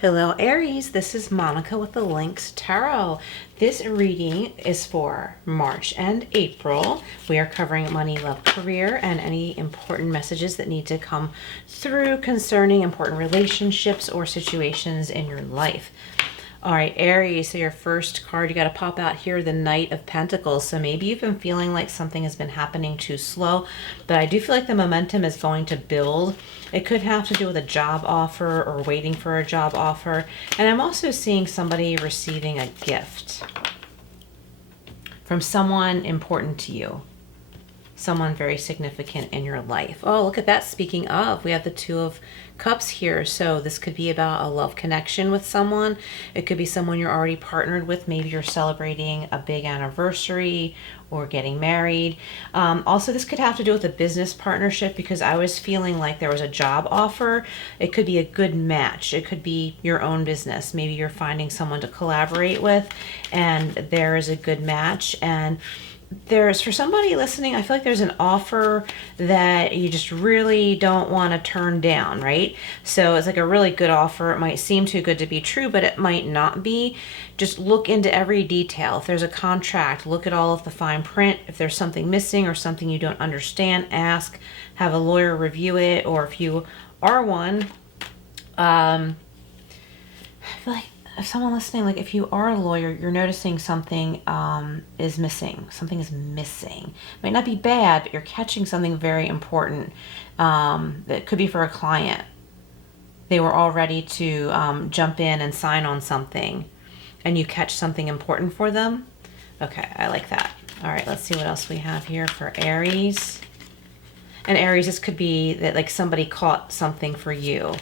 Hello Aries, this is Monica with the Lynx Tarot. This reading is for March and April. We are covering money, love, career, and any important messages that need to come through concerning important relationships or situations in your life. All right, Aries, so your first card you got to pop out here, the Knight of Pentacles. So maybe you've been feeling like something has been happening too slow, but I do feel like the momentum is going to build. It could have to do with a job offer or waiting for a job offer. And I'm also seeing somebody receiving a gift from someone important to you. Someone very significant in your life. Oh, look at that. Speaking of, we have the Two of Cups here. So this could be about a love connection with someone. It could be someone you're already partnered with. Maybe you're celebrating a big anniversary or getting married. Also, this could have to do with a business partnership because I was feeling like there was a job offer. It could be a good match. It could be your own business. Maybe you're finding someone to collaborate with and there is a good match. And there's, for somebody listening, I feel like there's an offer that you just really don't want to turn down, right? So it's like a really good offer. It might seem too good to be true, but it might not be. Just look into every detail. If there's a contract, look at all of the fine print. If there's something missing or something you don't understand, ask, have a lawyer review it, or if you are one, I feel like if someone listening, like if you are a lawyer, you're noticing something is missing. Something is missing. It might not be bad, but you're catching something very important that could be for a client. They were all ready to jump in and sign on something, and you catch something important for them. Okay, I like that. All right, let's see what else we have here for Aries. And Aries, this could be that like somebody caught something for you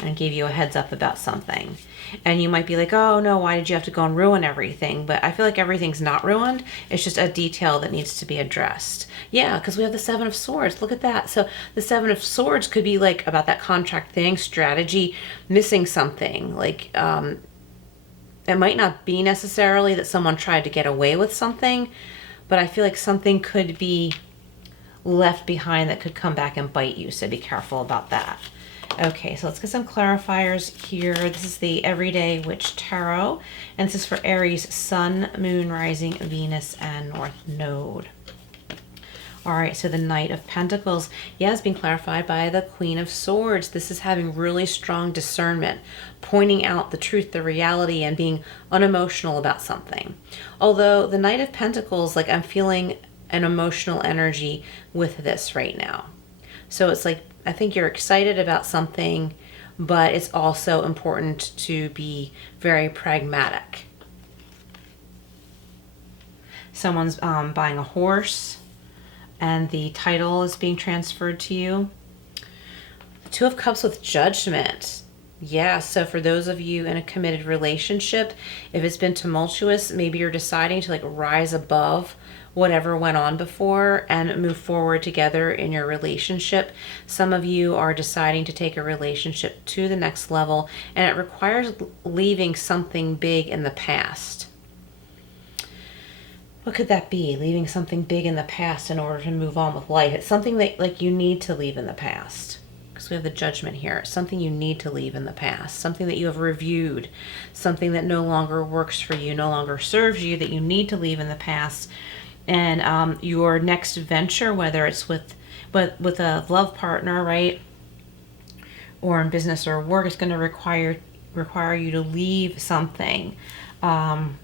and gave you a heads up about something. And you might be like, oh no, why did you have to go and ruin everything? But I feel like everything's not ruined. It's just a detail that needs to be addressed. Yeah, because we have the Seven of Swords. Look at that. So the Seven of Swords could be like about that contract thing, strategy, missing something. Like it might not be necessarily that someone tried to get away with something, but I feel like something could be left behind that could come back and bite you. So be careful about that. Okay, so let's get some clarifiers here. This is the Everyday Witch Tarot, and this is for Aries, Sun, Moon, Rising, Venus, and North Node. All right, so the Knight of Pentacles, yeah, it's being clarified by the Queen of Swords. This is having really strong discernment, pointing out the truth, the reality, and being unemotional about something. Although the Knight of Pentacles, like I'm feeling an emotional energy with this right now. So it's like, I think you're excited about something, but it's also important to be very pragmatic. Someone's buying a horse and the title is being transferred to you. The Two of Cups with Judgment. Yeah, so for those of you in a committed relationship, if it's been tumultuous, maybe you're deciding to like rise above whatever went on before and move forward together in your relationship. Some of you are deciding to take a relationship to the next level, and it requires leaving something big in the past. What could that be? Leaving something big in the past in order to move on with life. It's something that like you need to leave in the past. Because we have the Judgment here. It's something you need to leave in the past. Something that you have reviewed. Something that no longer works for you, no longer serves you, that you need to leave in the past. And your next venture, whether it's with a love partner, right, or in business or work, is going to require you to leave something, and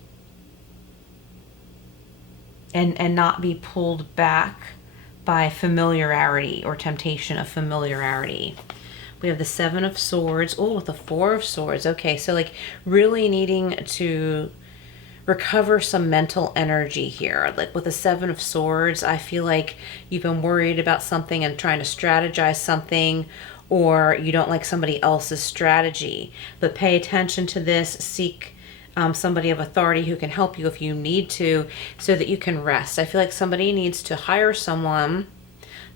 not be pulled back by familiarity or temptation of familiarity. We have the Seven of Swords. Oh, with the Four of Swords. Okay, so like really needing to recover some mental energy here. Like with the Seven of Swords, I feel like you've been worried about something and trying to strategize something, or you don't like somebody else's strategy. But pay attention to this. Seek somebody of authority who can help you if you need to, so that you can rest. I feel like somebody needs to hire someone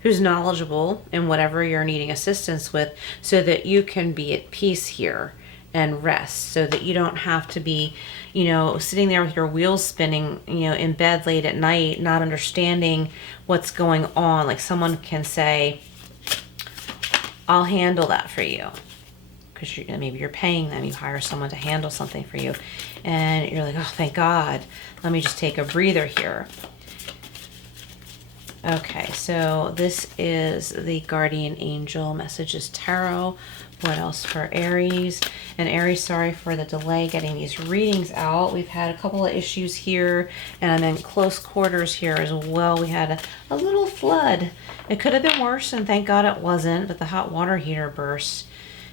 who's knowledgeable in whatever you're needing assistance with, so that you can be at peace here and rest, so that you don't have to be, you know, sitting there with your wheels spinning, you know, in bed late at night, not understanding what's going on. Like someone can say, I'll handle that for you. because maybe you're paying them, you hire someone to handle something for you, and you're like, oh, thank God, let me just take a breather here. Okay, so this is the Guardian Angel Messages Tarot. What else for Aries? And Aries, sorry for the delay getting these readings out. We've had a couple of issues here, and I'm in close quarters here as well. We had a little flood. It could have been worse, and thank God it wasn't, but the hot water heater burst.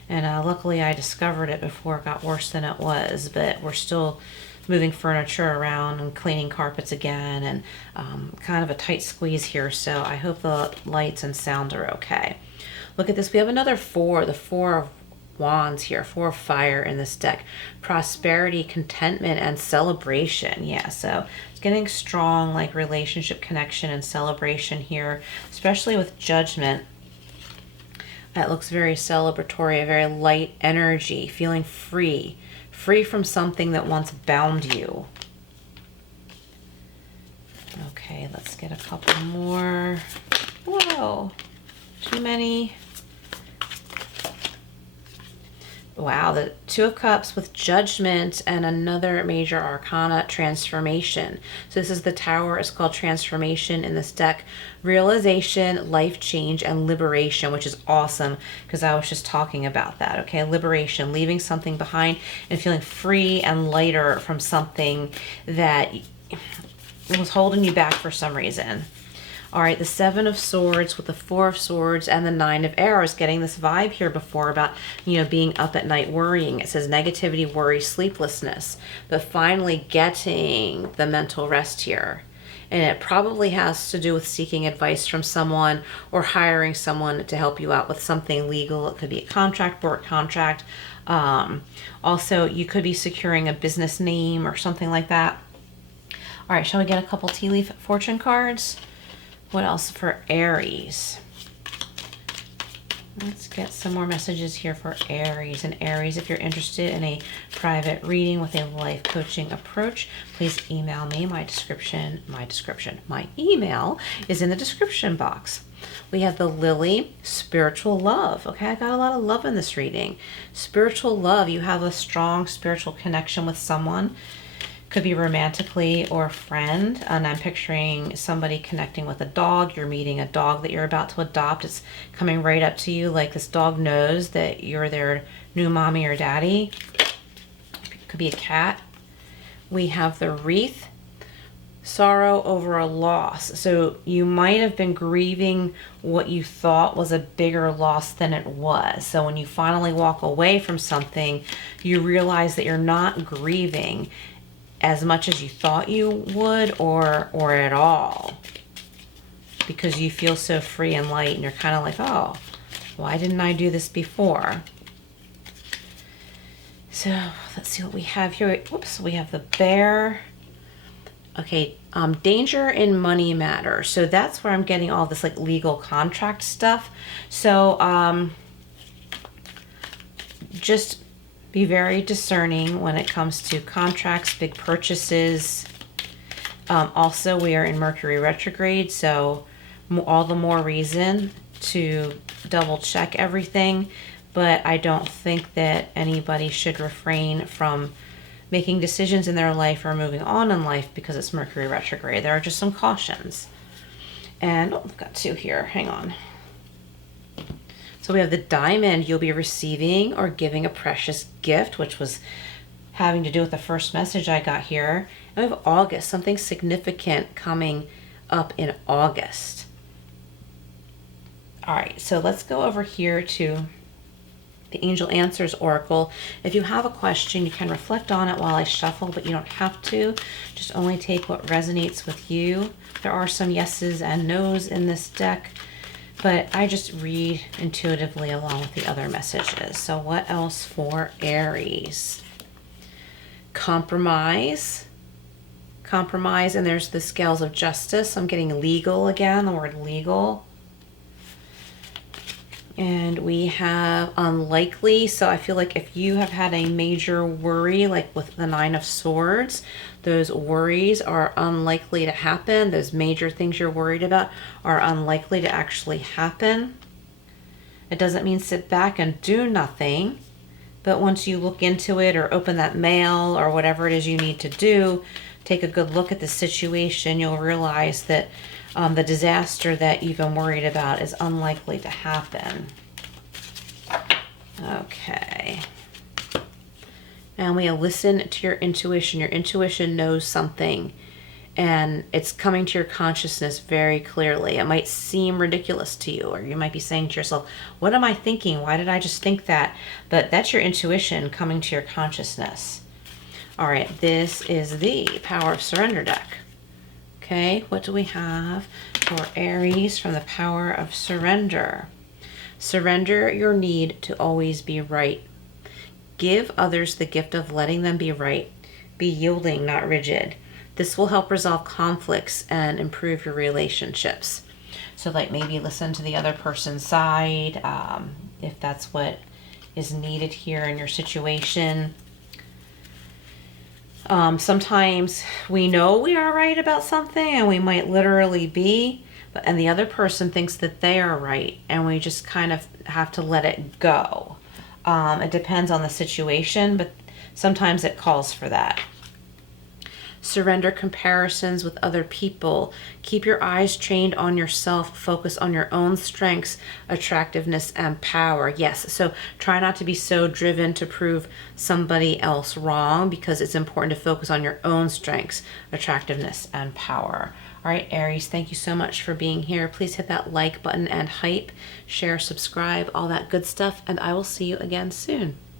And luckily I discovered it before it got worse than it was, but we're still moving furniture around and cleaning carpets again, and kind of a tight squeeze here, so I hope the lights and sound are okay. Look at this. We have another 4, the 4 of Wands here, 4 of fire in this deck. Prosperity, contentment, and celebration. Yeah, so it's getting strong, like relationship connection and celebration here, especially with Judgment. It looks very celebratory, a very light energy, feeling free. Free from something that once bound you. Okay, let's get a couple more. Whoa, too many. Wow, the 2 of Cups with Judgment and another major arcana, transformation. So this is the Tower. It's called transformation in this deck. Realization, life change, and liberation, which is awesome because I was just talking about that. Okay, liberation, leaving something behind and feeling free and lighter from something that was holding you back for some reason. All right, the 7 of Swords with the 4 of Swords and the 9 of Arrows, getting this vibe here before about, being up at night worrying. It says negativity, worry, sleeplessness, but finally getting the mental rest here. And it probably has to do with seeking advice from someone or hiring someone to help you out with something legal. It could be a contract, work contract. Also, you could be securing a business name or something like that. All right, shall we get a couple tea leaf fortune cards? What else for Aries? Let's get some more messages here for Aries. And Aries, if you're interested in a private reading with a life coaching approach, please email me. My email is in the description box. We have the Lily, spiritual love. Okay, I got a lot of love in this reading. Spiritual love, you have a strong spiritual connection with someone. Could be romantically or a friend, and I'm picturing somebody connecting with a dog. You're meeting a dog that you're about to adopt. It's coming right up to you like this dog knows that you're their new mommy or daddy. Could be a cat. We have the wreath, sorrow over a loss. So you might have been grieving what you thought was a bigger loss than it was. So when you finally walk away from something, you realize that you're not grieving as much as you thought you would or at all, because you feel so free and light and you're kind of like, oh, why didn't I do this before? So let's see what we have here. Whoops, we have the bear. Okay, danger in money matters. So that's where I'm getting all this like legal contract stuff. So just be very discerning when it comes to contracts, big purchases. Also, we are in Mercury retrograde, so all the more reason to double check everything. But I don't think that anybody should refrain from making decisions in their life or moving on in life because it's Mercury retrograde. There are just some cautions. And I've got 2 here. Hang on. So we have the diamond. You'll be receiving or giving a precious gift, which was having to do with the first message I got here. And we have August, something significant coming up in August. All right, so let's go over here to the Angel Answers Oracle. If you have a question, you can reflect on it while I shuffle, but you don't have to. Just only take what resonates with you. There are some yeses and nos in this deck, but I just read intuitively along with the other messages. So what else for Aries? Compromise. Compromise, and there's the scales of justice. I'm getting legal again, the word legal. And we have unlikely. So I feel like if you have had a major worry, like with the 9 of Swords, those worries are unlikely to happen. Those major things you're worried about are unlikely to actually happen. It doesn't mean sit back and do nothing. But once you look into it or open that mail or whatever it is you need to do, take a good look at the situation, you'll realize that the disaster that you've been worried about is unlikely to happen. Okay. And we listen to your intuition. Your intuition knows something, and it's coming to your consciousness very clearly. It might seem ridiculous to you, or you might be saying to yourself, what am I thinking? Why did I just think that? But that's your intuition coming to your consciousness. All right, this is the Power of Surrender deck. Okay, what do we have for Aries from the Power of Surrender? Surrender your need to always be right. Give others the gift of letting them be right. Be yielding, not rigid. This will help resolve conflicts and improve your relationships. So like maybe listen to the other person's side, if that's what is needed here in your situation. Sometimes we know we are right about something and we might literally be, and the other person thinks that they are right, and we just kind of have to let it go. It depends on the situation, but sometimes it calls for that. Surrender comparisons with other people. Keep your eyes trained on yourself. Focus on your own strengths, attractiveness, and power. Yes, so try not to be so driven to prove somebody else wrong, because it's important to focus on your own strengths, attractiveness, and power. All right, Aries, thank you so much for being here. Please hit that like button and hype, share, subscribe, all that good stuff, and I will see you again soon.